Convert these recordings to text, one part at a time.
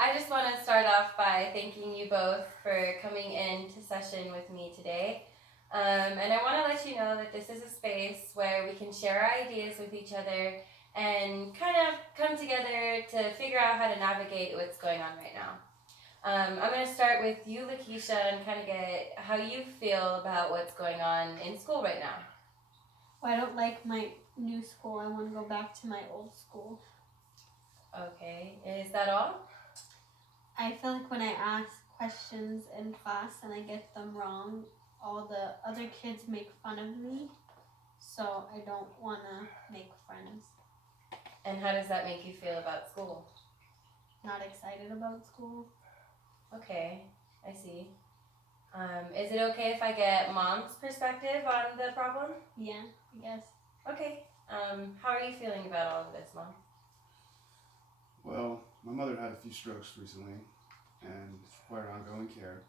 I just want to start off by thanking you both for coming into session with me today. And I want to let you know that this is a space where we can share our ideas with each other and kind of come together to figure out how to navigate what's going on right now. I'm going to start with you, Lakeisha, and kind of get how you feel about what's going on in school right now. Well, I don't like my new school. I want to go back to my old school. Okay, is that all? I feel like when I ask questions in class and I get them wrong, all the other kids make fun of me. So I don't want to make friends. And how does that make you feel about school? Not excited about school. Okay, I see. Is it okay if I get Mom's perspective on the problem? Yeah, I guess. Okay. How are you feeling about all of this, Mom? Well, my mother had a few strokes recently and required ongoing care.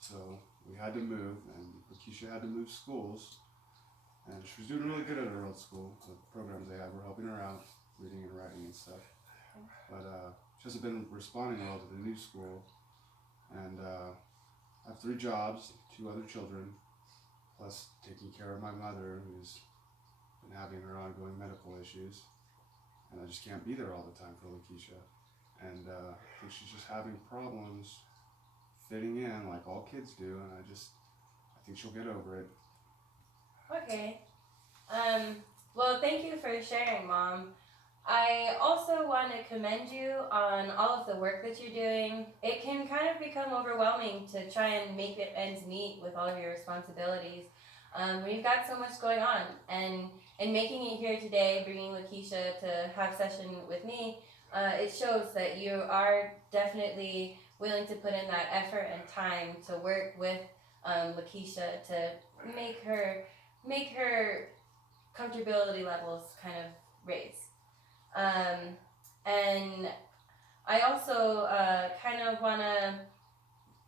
So we had to move, and Lakeisha had to move schools. And she was doing really good at her old school. The programs they had were helping her out, reading and writing and stuff. But she hasn't been responding well to the new school. And I have 3 jobs, 2 other children, plus taking care of my mother, who's been having her ongoing medical issues. And I just can't be there all the time for Lakeisha. And I think she's just having problems fitting in like all kids do, and I think she'll get over it. Okay. Well, thank you for sharing, Mom. I also want to commend you on all of the work that you're doing. It can kind of become overwhelming to try and make it ends meet with all of your responsibilities. When you've got so much going on, and making it here today, bringing Lakeisha to have session with me, it shows that you are definitely willing to put in that effort and time to work with Lakeisha to make her comfortability levels kind of raise. And I also kind of want to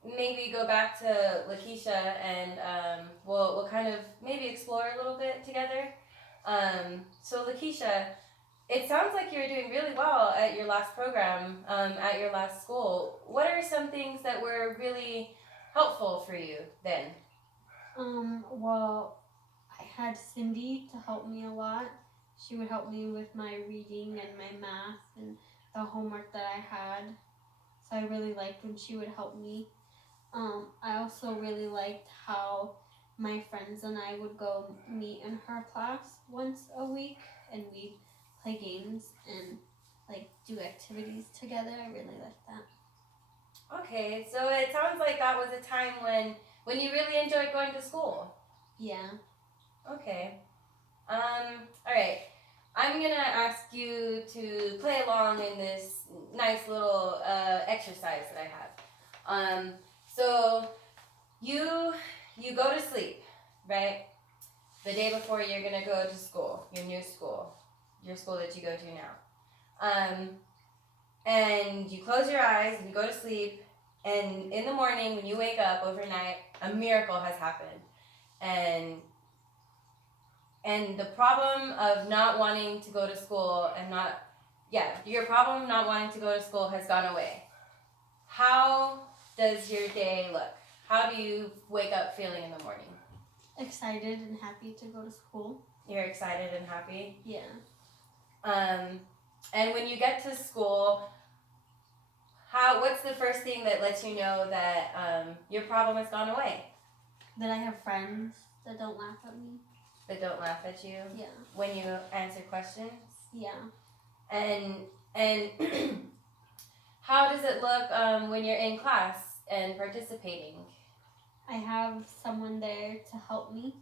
maybe go back to Lakeisha and we'll kind of maybe explore a little bit together. So Lakeisha, it sounds like you're doing really well at your last program, at your last school. What are some things that were really helpful for you then? Well, I had Cindy to help me a lot. She would help me with my reading and my math and the homework that I had. So I really liked when she would help me. I also really liked how my friends and I would go meet in her class once a week and we'd play games and like do activities together. I really liked that. Okay, so it sounds like that was a time when you really enjoyed going to school. Yeah. Okay. All right. I'm gonna ask you to play along in this nice little exercise that I have. So you go to sleep, right? The day before you're gonna go to school, your new school, your school that you go to now. And you close your eyes and you go to sleep. And in the morning, when you wake up overnight, a miracle has happened, and the problem of not wanting to go to school and your problem of not wanting to go to school has gone away. How does your day look? How do you wake up feeling in the morning? Excited and happy to go to school. You're excited and happy? Yeah. And when you get to school, what's the first thing that lets you know that your problem has gone away? That I have friends that don't laugh at me. That don't laugh at you? Yeah. When you answer questions? Yeah. And how does it look when you're in class and participating? I have someone there to help me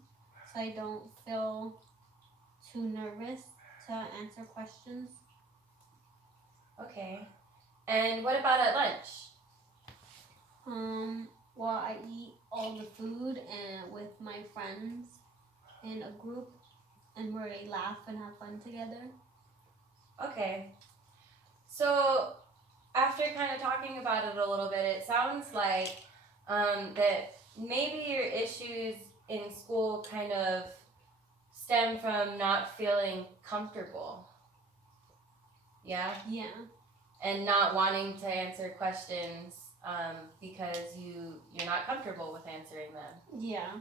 so I don't feel too nervous to answer questions. Okay. And what about at lunch? Well, I eat all the food and with my friends in a group, and where we laugh and have fun together. Okay. So after kind of talking about it a little bit, it sounds like that maybe your issues in school kind of stem from not feeling comfortable. Yeah? Yeah. and not wanting to answer questions because you're not comfortable with answering them. Yeah.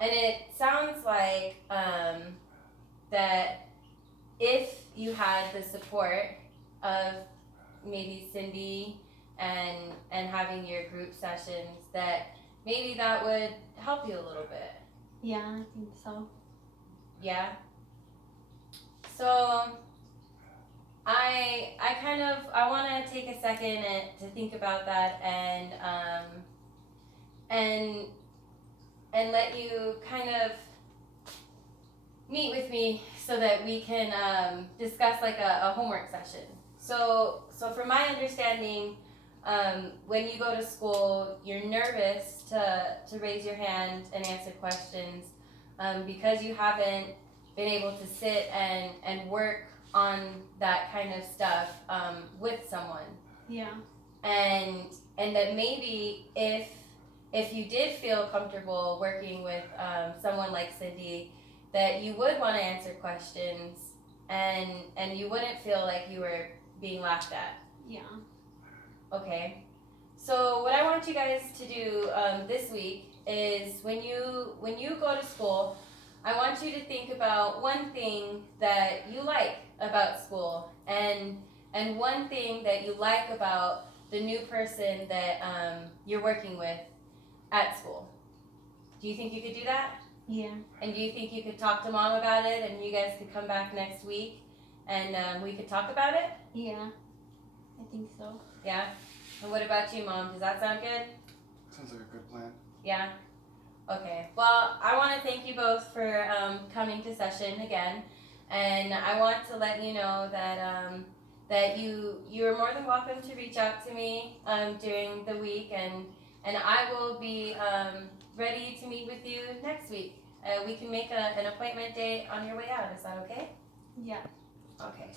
And it sounds like that if you had the support of maybe Cindy and having your group sessions, that maybe that would help you a little bit. Yeah, I think so. Yeah. So I want to take a second to think about that and let you kind of meet with me so that we can discuss like a homework session. So from my understanding, when you go to school, you're nervous to raise your hand and answer questions because you haven't been able to sit and work on that kind of stuff with someone. Yeah. And that maybe if you did feel comfortable working with someone like Cindy, that you would want to answer questions and you wouldn't feel like you were being laughed at. Yeah. Okay. So what I want you guys to do this week is when you go to school, I want you to think about one thing that you like about school and one thing that you like about the new person that you're working with at school. Do you think you could do that? Yeah. And do you think you could talk to Mom about it and you guys could come back next week and we could talk about it? Yeah. I think so. Yeah? And what about you, Mom? Does that sound good? Sounds like a good plan. Yeah? Okay. Well, I want to thank you both for coming to session again. And I want to let you know that that you are more than welcome to reach out to me during the week, and I will be ready to meet with you next week. We can make an appointment date on your way out. Is that okay? Yeah. Okay.